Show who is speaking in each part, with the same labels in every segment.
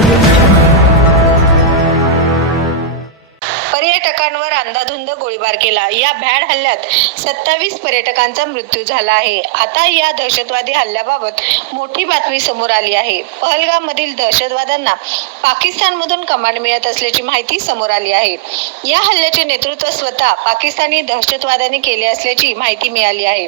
Speaker 1: Audio गोळीबार केला. या भ्याड हल्ल्यात सत्तावीस पर्यटकांचा मृत्यू झाला आहे. आता या दहशतवादी हल्ल्याबाबत मोठी बातमी समोर आली आहे. पहलगाम मधील दहशतवाद्यांना पाकिस्तानमधून कमांड मिळत असल्याची माहिती समोर आली आहे. या हल्ल्याचे नेतृत्व स्वतः पाकिस्तानी दहशतवाद्यांनी केले असल्याची माहिती मिळाली आहे.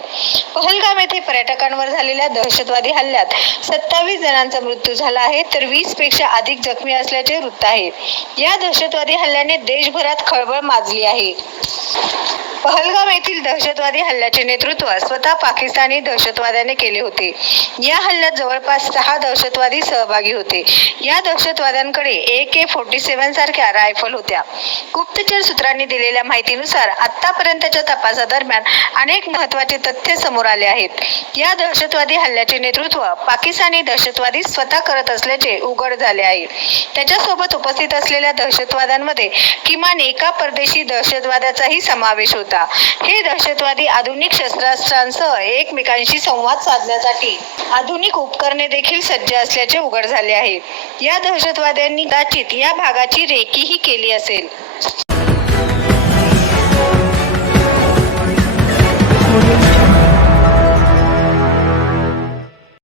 Speaker 1: पहलगाम येथे पर्यटकांवर झालेल्या दहशतवादी हल्ल्यात सत्तावीस जणांचा मृत्यू झाला आहे तर वीसपेक्षा अधिक जखमी असल्याचे वृत्त आहे. या दहशतवादी हल्ल्याने देशभरात खळबळ माजली आहे. पहलगाम येथील दहशतवादी हल्ल्याचे नेतृत्व स्वतः पाकिस्तानी दहशतवाद्याने केले होते. या हल्ल्यात जवळपास सहा दहशतवादी सहभागी होते. या दहशतवाद्यांकडे ए के फोर्टी सेव्हन सारख्या रायफल होत्या. गुप्तचर सूत्रांनी दिलेल्या माहितीनुसार आतापर्यंतच्या तपासादरम्यान अनेक महत्त्वाचे तथ्य समोर आले आहेत. या दहशतवादी हल्ल्याचे नेतृत्व पाकिस्तानी दहशतवादी स्वतः करत असल्याचे उघड झाले आहे. त्याच्यासोबत उपस्थित असलेल्या दहशतवाद्यांमध्ये किमान एका परदेशी दहशतवाद्याचाही समावेश होता. हे दहशतवादी आधुनिक शस्त्रास्त्रांसह एकमेकांशी संवाद साधण्यासाठी आधुनिक उपकरणे देखील सज्ज असल्याचे उघड झाले आहे. या दहशतवाद्यांनी कदाचित या भागाची रेकीही केली असेल.
Speaker 2: Audio